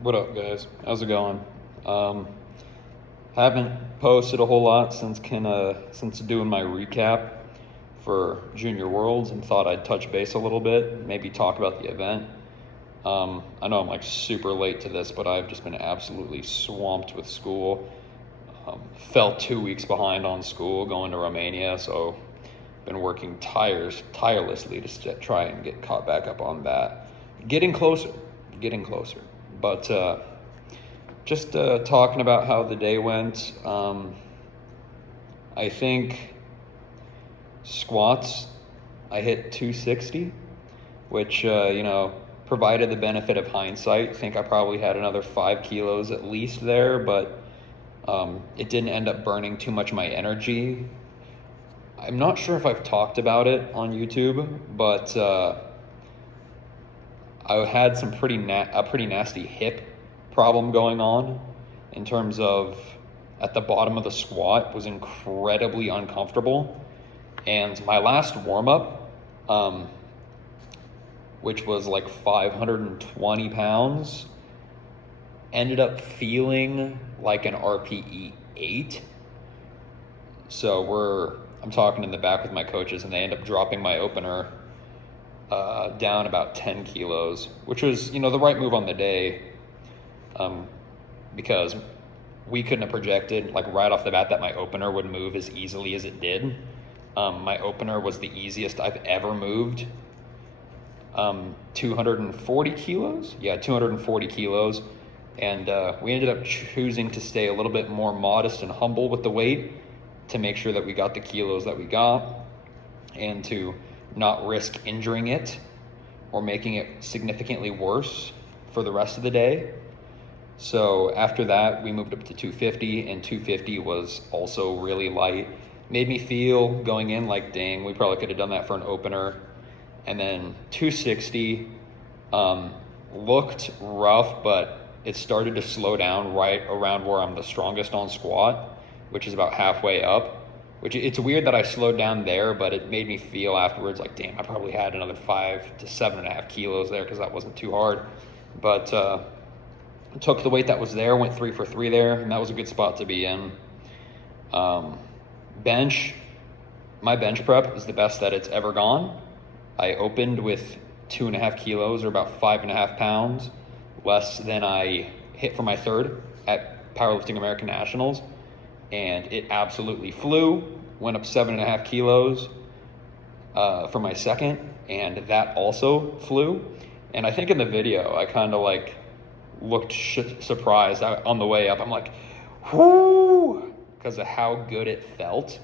What up, guys? How's it going? Um, haven't posted a whole lot since doing my recap for Junior Worlds, and thought I'd touch base a little bit, maybe talk about the event. I know I'm like super late to this, but I've just been absolutely swamped with school. Fell 2 weeks behind on school going to Romania, so been working tirelessly to try and get caught back up on that. Getting closer, getting closer. But just talking about how the day went. I think squats, I hit 260, which, provided the benefit of hindsight, think I probably had another 5 kilos at least there, but it didn't end up burning too much of my energy. I'm not sure if I've talked about it on YouTube, but I had a pretty nasty hip problem going on, in terms of at the bottom of the squat was incredibly uncomfortable. And my last warm up, which was like 520 pounds, ended up feeling like an RPE 8. So I'm talking in the back with my coaches, and they end up dropping my opener down about 10 kilos, which was, the right move on the day, because we couldn't have projected, like right off the bat, that my opener would move as easily as it did. My opener was the easiest I've ever moved. 240 kilos? Yeah, 240 kilos. And we ended up choosing to stay a little bit more modest and humble with the weight to make sure that we got the kilos that we got, and to not risk injuring it or making it significantly worse for the rest of the day. So after that, we moved up to 250, and 250 was also really light. Made me feel going in like, dang, we probably could have done that for an opener. And then 260 looked rough, but it started to slow down right around where I'm the strongest on squat, which is about halfway up. Which, it's weird that I slowed down there, but it made me feel afterwards like, damn, I probably had another 5 to 7.5 kilos there, because that wasn't too hard. But took the weight that was there, went 3 for 3 there, and that was a good spot to be in. Bench, my bench prep is the best that it's ever gone. I opened with 2.5 kilos, or about 5.5 pounds less than I hit for my third at Powerlifting American Nationals, and it absolutely flew. Went up 7.5 kilos for my second, and that also flew. And I think in the video, I kind of like looked surprised on the way up. I'm like, whoo, because of how good it felt.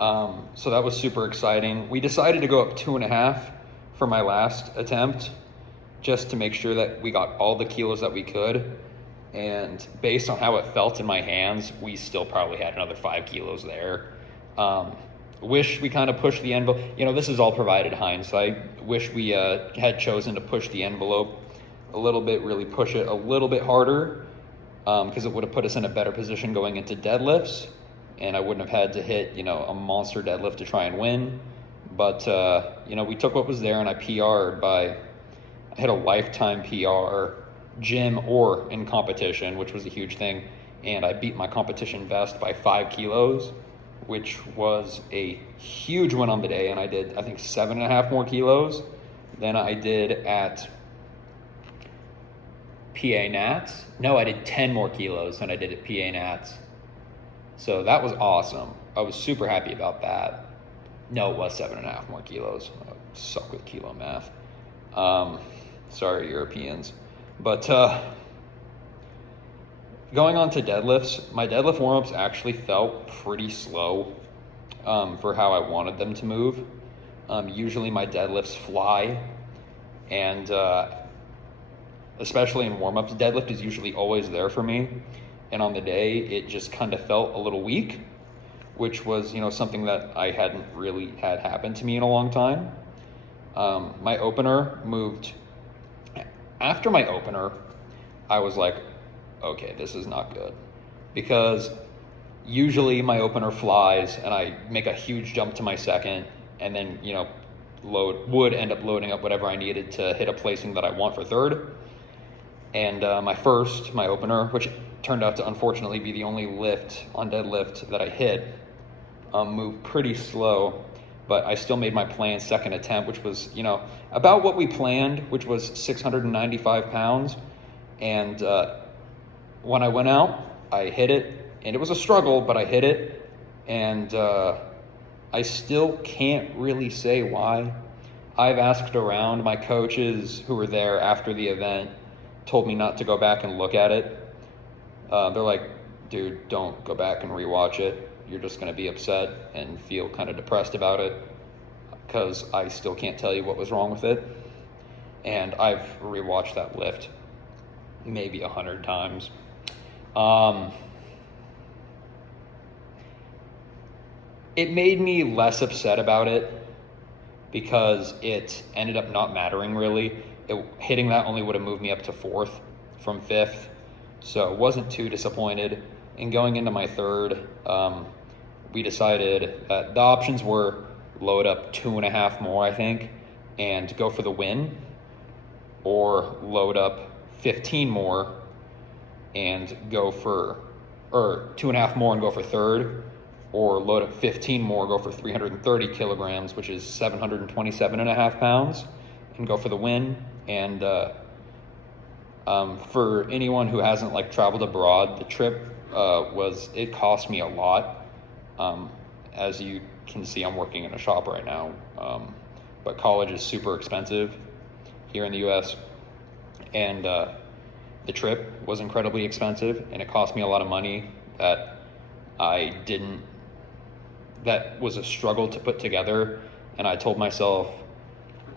So that was super exciting. We decided to go up 2.5 for my last attempt, just to make sure that we got all the kilos that we could. And based on how it felt in my hands, we still probably had another 5 kilos there. Wish we kind of pushed the envelope. This is all provided hindsight. Wish we had chosen to push the envelope a little bit, really push it a little bit harder, because it would have put us in a better position going into deadlifts, and I wouldn't have had to hit, a monster deadlift to try and win. But, we took what was there, and I hit a lifetime PR, gym or in competition, which was a huge thing. And I beat my competition best by 5 kilos, which was a huge win on the day. And I did, I think, 7.5 more kilos than I did at PA Nats. No, I did 10 more kilos than I did at PA Nats. So that was awesome. I was super happy about that. No, it was 7.5 more kilos. I suck with kilo math. Sorry, Europeans. But going on to deadlifts, my deadlift warm-ups actually felt pretty slow for how I wanted them to move. Usually my deadlifts fly, and especially in warm-ups, deadlift is usually always there for me. And on the day, it just kind of felt a little weak, which was, something that I hadn't really had happen to me in a long time. My opener moved. After my opener, I was like, okay, this is not good, because usually my opener flies and I make a huge jump to my second, and then, would end up loading up whatever I needed to hit a placing that I want for third. And my opener, which turned out to unfortunately be the only lift on deadlift that I hit, moved pretty slow, but I still made my planned second attempt, which was, about what we planned, which was 695 pounds. And when I went out, I hit it, and it was a struggle, but I hit it, and I still can't really say why. I've asked around. My coaches who were there after the event told me not to go back and look at it. They're like, dude, don't go back and rewatch it. You're just going to be upset and feel kind of depressed about it, because I still can't tell you what was wrong with it. And I've rewatched that lift maybe 100 times. It made me less upset about it because it ended up not mattering really. Hitting that only would have moved me up to 4th from 5th, so wasn't too disappointed. And going into my third, we decided that the options were load up 2.5 more, I think, and go for the win, or load up 15 more and go for, or 2.5 more and go for third, or load up 15 more, go for 330 kilograms, which is 727.5 pounds, and go for the win. And for anyone who hasn't traveled abroad, the trip it cost me a lot. As you can see, I'm working in a shop right now, but college is super expensive here in the US, and the trip was incredibly expensive, and it cost me a lot of money that that was a struggle to put together. And I told myself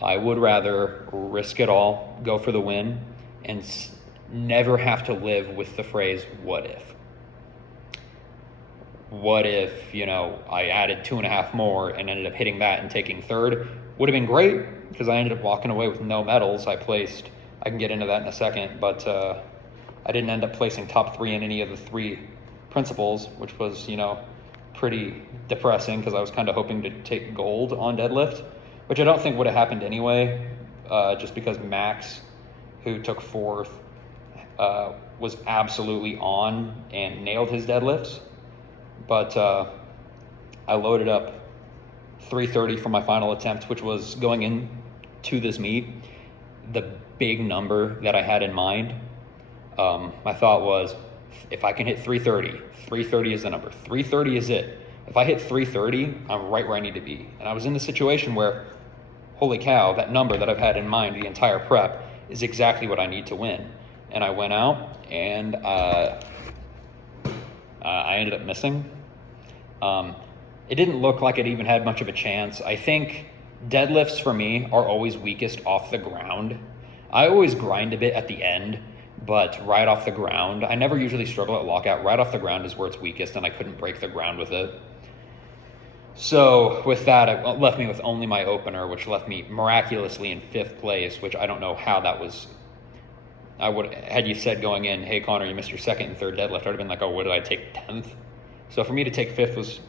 I would rather risk it all, go for the win, and never have to live with the phrase, what if? What if, I added 2.5 more and ended up hitting that and taking third? Would have been great, because I ended up walking away with no medals. I can get into that in a second, but I didn't end up placing top 3 in any of the 3 principals, which was, pretty depressing, because I was kind of hoping to take gold on deadlift, which I don't think would have happened anyway, just because Max, who took 4th, was absolutely on and nailed his deadlifts. But I loaded up 330 for my final attempt, which was, going into this meet, the big number that I had in mind. My thought was, if I can hit 330, 330 is the number. 330 is it. If I hit 330, I'm right where I need to be. And I was in the situation where, holy cow, that number that I've had in mind the entire prep is exactly what I need to win. And I went out, and I ended up missing. It didn't look like it even had much of a chance. I think deadlifts for me are always weakest off the ground. I always grind a bit at the end, but right off the ground, I never usually struggle at lockout. Right off the ground is where it's weakest, and I couldn't break the ground with it. So with that, it left me with only my opener, which left me miraculously in 5th place, which I don't know how that was. Had you said going in, hey Connor, you missed your second and third deadlift, I would have been like, oh, what did I take, 10th? So for me to take 5th was,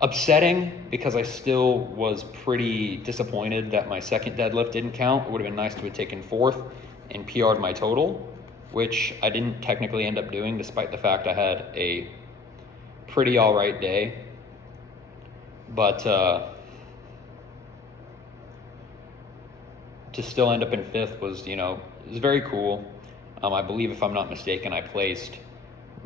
upsetting, because I still was pretty disappointed that my second deadlift didn't count. It would have been nice to have taken 4th and PR'd my total, which I didn't technically end up doing, despite the fact I had a pretty all right day. But to still end up in 5th was, it was very cool. I believe, if I'm not mistaken, I placed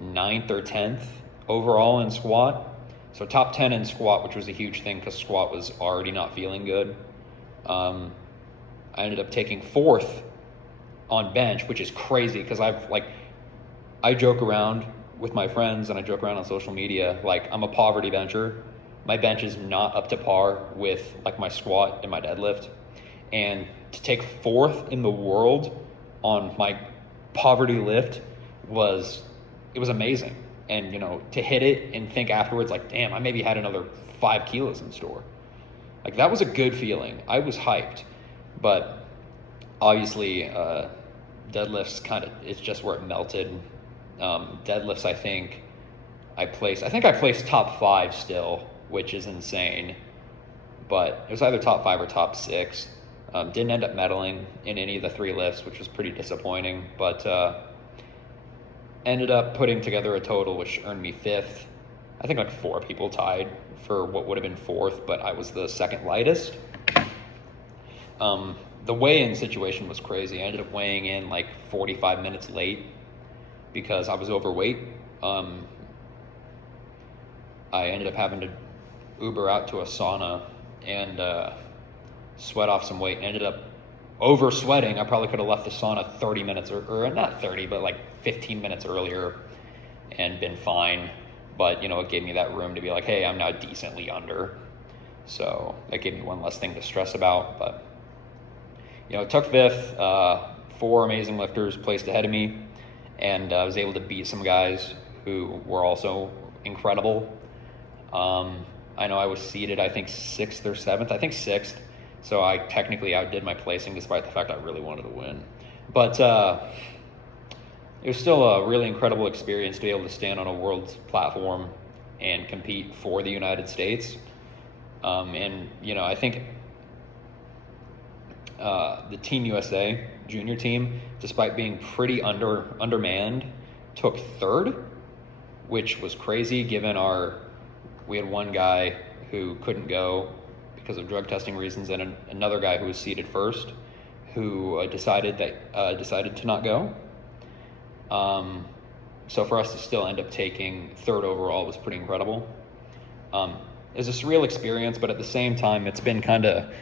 9th or 10th overall in squat. So top 10 in squat, which was a huge thing because squat was already not feeling good. I ended up taking 4th on bench, which is crazy because I joke around with my friends and I joke around on social media, I'm a poverty bencher. My bench is not up to par with my squat and my deadlift. And to take 4th in the world on my poverty lift was amazing. And, to hit it and think afterwards, damn, I maybe had another 5 kilos in store. That was a good feeling. I was hyped. But obviously, deadlifts it's just where it melted. Deadlifts, I think I placed top 5 still, which is insane. But it was either top 5 or top 6. Didn't end up medaling in any of the 3 lifts, which was pretty disappointing, but ended up putting together a total which earned me 5th. I think like 4 people tied for what would have been 4th, but I was the 2nd lightest. The weigh-in situation was crazy. I ended up weighing in like 45 minutes late because I was overweight. I ended up having to Uber out to a sauna and sweat off some weight, and ended up over sweating. I probably could have left the sauna 30 minutes or not 30, but like 15 minutes earlier and been fine. But, it gave me that room to be like, hey, I'm now decently under. So that gave me one less thing to stress about. But, took 5th, 4 amazing lifters placed ahead of me, and I was able to beat some guys who were also incredible. I know I was seated, I think 6th or 7th, I think 6th. So I technically outdid my placing despite the fact I really wanted to win. But it was still a really incredible experience to be able to stand on a world's platform and compete for the United States. I think the Team USA junior team, despite being pretty undermanned, took 3rd, which was crazy given we had one guy who couldn't go because of drug testing reasons, and another guy who was seated 1st who decided to not go. So for us to still end up taking 3rd overall was pretty incredible. It was a surreal experience, but at the same time, it's been kind of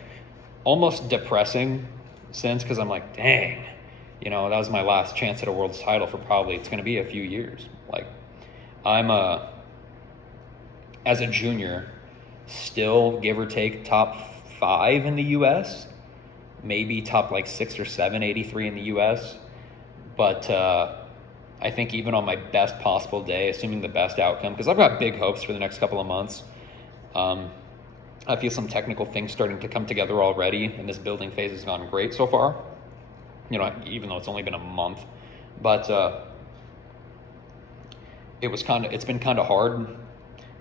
almost depressing since, because I'm like, dang, that was my last chance at a world's title for it's going to be a few years. Like, I'm as a junior, still give or take top 5 in the U.S., maybe top like 6 or 7, 83 in the U.S., but I think even on my best possible day, assuming the best outcome, because I've got big hopes for the next couple of months. I feel some technical things starting to come together already, and this building phase has gone great so far, even though it's only been a month. But it's been kind of hard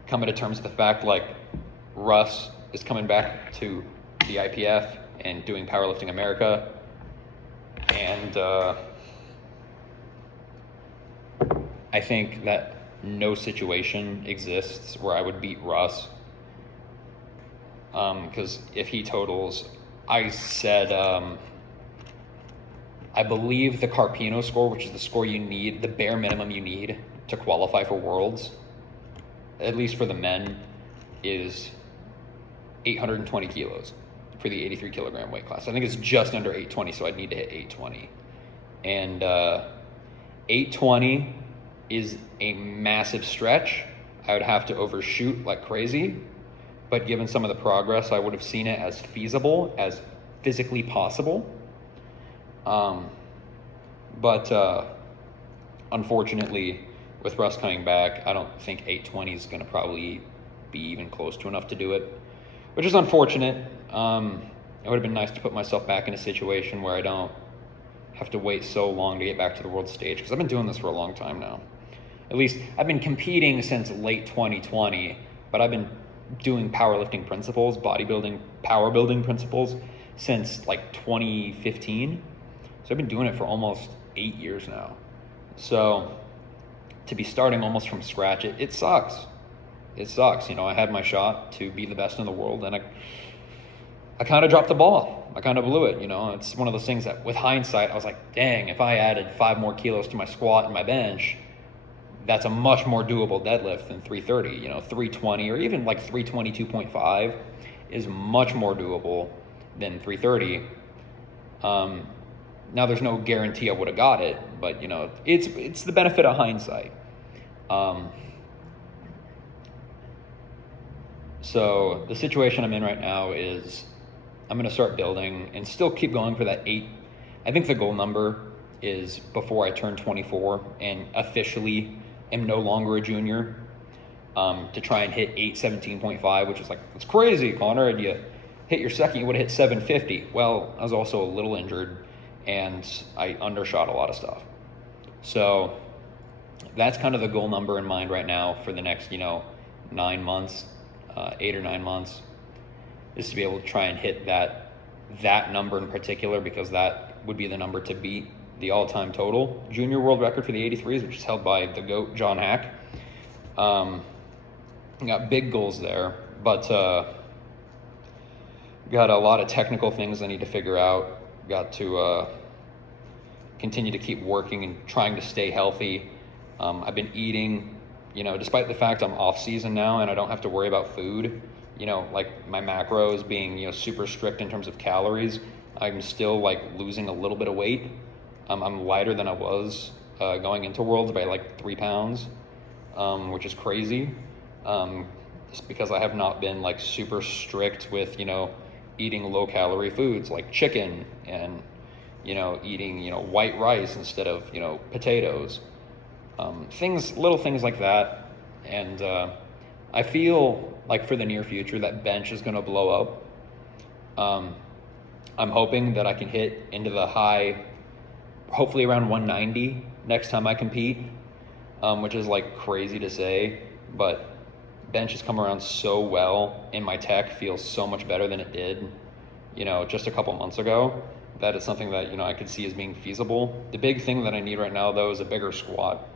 coming to terms with the fact, like, Russ is coming back to the IPF and doing Powerlifting America, and I think that no situation exists where I would beat Russ, because if he totals, I said, I believe the Carpino score, which is the score you need, the bare minimum you need to qualify for Worlds, at least for the men, is 820 kilos for the 83 kilogram weight class. I think it's just under 820, so I'd need to hit 820. And 820 is a massive stretch. I would have to overshoot like crazy, but given some of the progress, I would have seen it as feasible, as physically possible. But unfortunately, with Russ coming back, I don't think 820 is going to probably be even close to enough to do it, which is unfortunate. It would have been nice to put myself back in a situation where I don't have to wait so long to get back to the world stage, because I've been doing this for a long time now. At least I've been competing since late 2020, but I've been doing powerlifting principles, bodybuilding, power building principles since like 2015. So I've been doing it for almost 8 years now. So to be starting almost from scratch, it sucks. It sucks. I had my shot to be the best in the world, and I kind of dropped the ball. I kind of blew it. It's one of those things that with hindsight, I was like, dang, if I added 5 more kilos to my squat and my bench, that's a much more doable deadlift than 330. 320 or even like 322.5 is much more doable than 330. Now there's no guarantee I would have got it, but it's the benefit of hindsight. So the situation I'm in right now is I'm going to start building and still keep going for that 8. I think the goal number is before I turn 24 and officially am no longer a junior, to try and hit 817.5, which is like, it's crazy, Connor. And you hit your second, you would have hit 750. Well, I was also a little injured and I undershot a lot of stuff. So that's kind of the goal number in mind right now for the next, 9 months, 8 or 9 months, is to be able to try and hit that number in particular because that would be the number to beat the all-time total junior world record for the 83s, which is held by the GOAT, John Hack. Got big goals there, but got a lot of technical things I need to figure out. Got to continue to keep working and trying to stay healthy. I've been eating, despite the fact I'm off season now and I don't have to worry about food, like my macros being, super strict in terms of calories, I'm still like losing a little bit of weight. I'm lighter than I was going into Worlds by like 3 pounds, which is crazy. Just because I have not been like super strict with, eating low calorie foods like chicken and, eating, white rice instead of, potatoes. Little things like that. And I feel like for the near future that bench is going to blow up. I'm hoping that I can hit into the high, hopefully around 190 next time I compete, which is like crazy to say, but bench has come around so well and my tech feels so much better than it did, just a couple months ago, that it's something that, I could see as being feasible. The big thing that I need right now though is a bigger squat.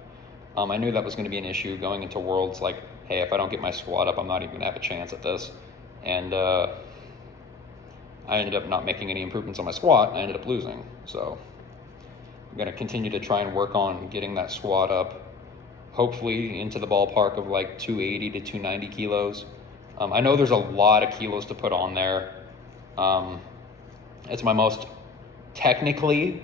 I knew that was going to be an issue going into Worlds, like, hey, if I don't get my squat up, I'm not even going to have a chance at this. And I ended up not making any improvements on my squat. I ended up losing. So I'm going to continue to try and work on getting that squat up, hopefully into the ballpark of like 280 to 290 kilos. I know there's a lot of kilos to put on there. It's my most technically,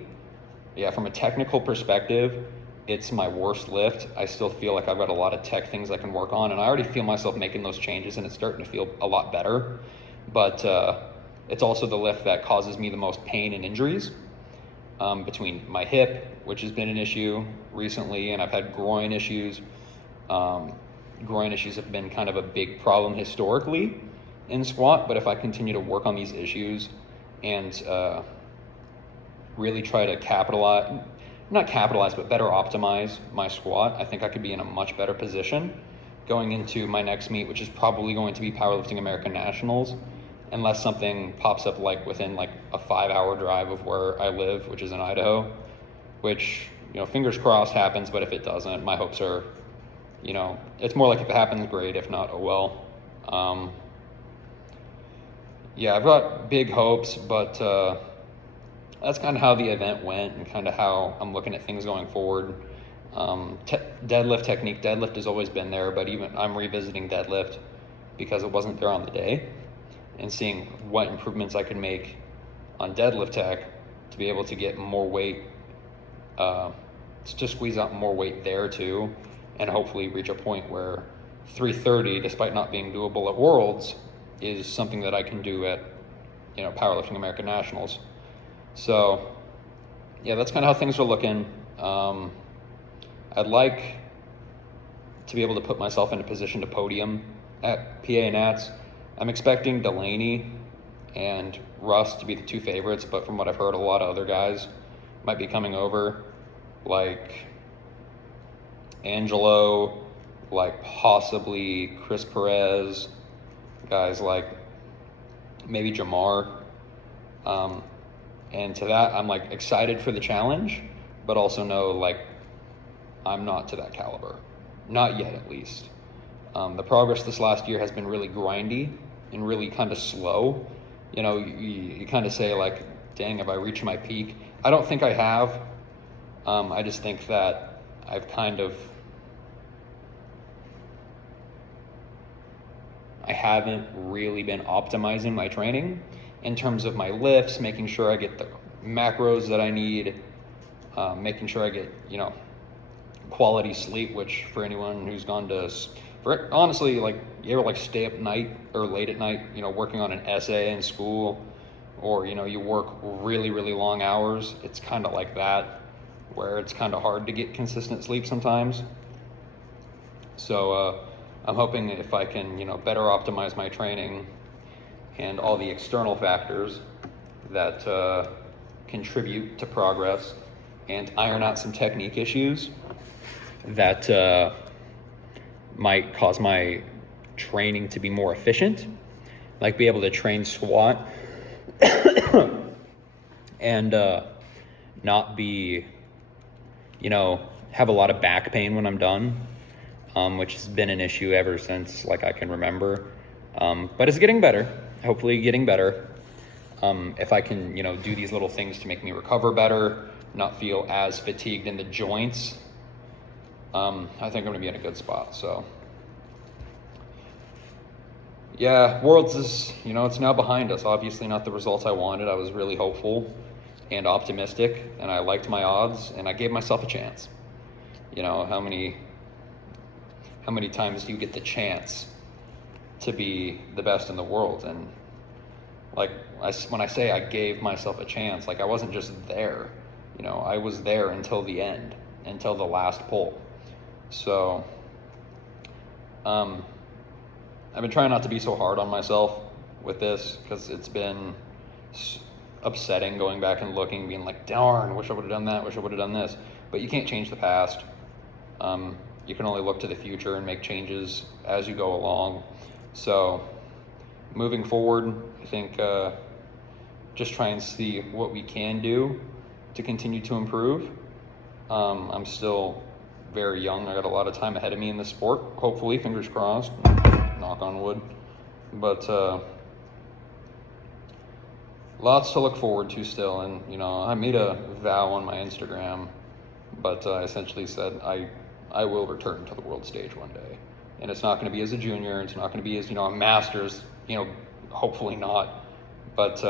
from a technical perspective, it's my worst lift. I still feel like I've got a lot of tech things I can work on, and I already feel myself making those changes and it's starting to feel a lot better. But it's also the lift that causes me the most pain and injuries, between my hip, which has been an issue recently, and I've had groin issues. Groin issues have been kind of a big problem historically in squat, but if I continue to work on these issues and really try to better optimize my squat, I think I could be in a much better position going into my next meet, which is probably going to be Powerlifting American Nationals, unless something pops up like within like a 5-hour drive of where I live, which is in Idaho, which, fingers crossed happens, but if it doesn't, my hopes are, it's more like if it happens, great. If not, oh well. I've got big hopes, but that's kind of how the event went and kind of how I'm looking at things going forward. Deadlift technique. Deadlift has always been there, but even I'm revisiting deadlift because it wasn't there on the day and seeing what improvements I could make on deadlift tech to be able to get more weight, to squeeze out more weight there too, and hopefully reach a point where 330, despite not being doable at Worlds, is something that I can do at, Powerlifting American Nationals. So, that's kind of how things are looking. I'd like to be able to put myself in a position to podium at PA Nats. I'm expecting Delaney and Russ to be the 2 favorites, but from what I've heard, a lot of other guys might be coming over, like Angelo, like possibly Chris Perez, guys like maybe Jamar. And to that, I'm like excited for the challenge, but also know like I'm not to that caliber. Not yet, at least. The progress this last year has been really grindy and really kind of slow. You kind of say like, dang, have I reached my peak? I don't think I have. I just think that I haven't really been optimizing my training in terms of my lifts, making sure I get the macros that I need, making sure I get, quality sleep, which for anyone who's gone to, honestly, like, you ever like stay up night or late at night, working on an essay in school, or, you work really, really long hours, it's kind of like that, where it's kind of hard to get consistent sleep sometimes. So I'm hoping if I can, better optimize my training and all the external factors that contribute to progress and iron out some technique issues that might cause my training to be more efficient, like be able to train squat and not be, have a lot of back pain when I'm done, which has been an issue ever since I can remember. But it's getting better, hopefully getting better. If I can, do these little things to make me recover better, not feel as fatigued in the joints, I think I'm going to be in a good spot. So yeah, Worlds is, it's now behind us. Obviously not the results I wanted. I was really hopeful and optimistic, and I liked my odds, and I gave myself a chance. How many times do you get the chance to be the best in the world? And when I say I gave myself a chance, I wasn't just there, I was there until the end, until the last pull. So, I've been trying not to be so hard on myself with this, because it's been upsetting going back and looking, being like, darn, wish I would have done that, wish I would have done this. But you can't change the past. You can only look to the future and make changes as you go along. So moving forward, I think just try and see what we can do to continue to improve. I'm still very young. I got a lot of time ahead of me in the sport, hopefully, fingers crossed, knock on wood. But lots to look forward to still. And, I made a vow on my Instagram, but I essentially said I will return to the world stage one day. And it's not going to be as a junior. It's not going to be as, a master's, hopefully not. But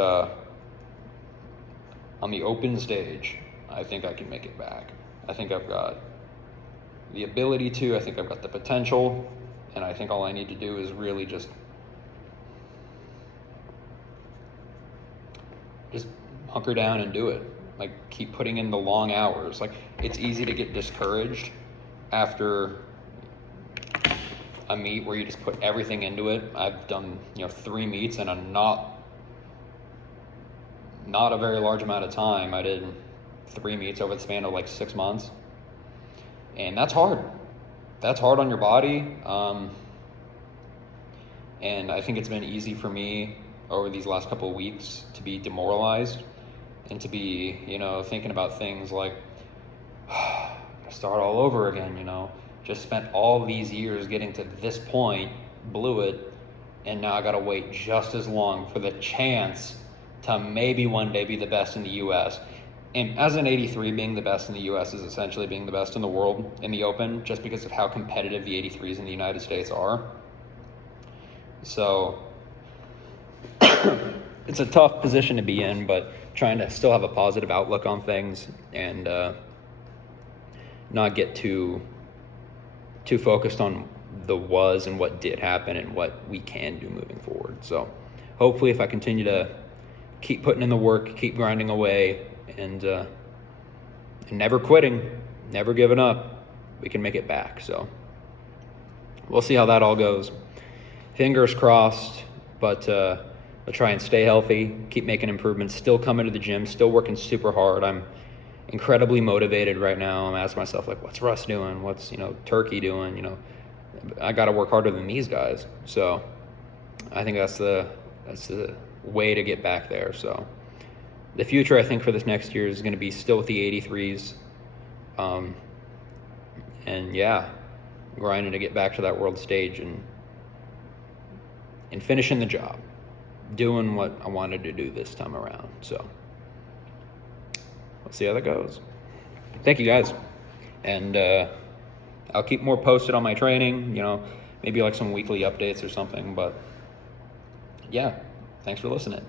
on the open stage, I think I can make it back. I think I've got the ability to, I think I've got the potential, and I think all I need to do is really just hunker down and do it. Keep putting in the long hours. It's easy to get discouraged after a meet where you just put everything into it. I've done 3 meets in a not a very large amount of time. I did 3 meets over the span of 6 months, and that's hard. That's hard on your body. And I think it's been easy for me over these last couple of weeks to be demoralized and to be thinking about things like start all over again. Just spent all these years getting to this point, blew it, and now I gotta wait just as long for the chance to maybe one day be the best in the US. And as an 83, being the best in the US is essentially being the best in the world in the open, just because of how competitive the 83s in the United States are. So it's a tough position to be in, but trying to still have a positive outlook on things and not get too focused on the was and what did happen and what we can do moving forward. So hopefully if I continue to keep putting in the work, keep grinding away, and never quitting, never giving up, we can make it back. So we'll see how that all goes. Fingers crossed, but I'll try and stay healthy, keep making improvements, still coming to the gym, still working super hard. I'm incredibly motivated right now. I'm asking myself, what's Russ doing? What's, Turkey doing? I got to work harder than these guys. So I think that's the way to get back there. So the future, I think, for this next year is going to be still with the 83s. And yeah, grinding to get back to that world stage and finishing the job, doing what I wanted to do this time around. So we'll see how that goes. Thank you guys. And I'll keep more posted on my training, maybe some weekly updates or something. But yeah, thanks for listening.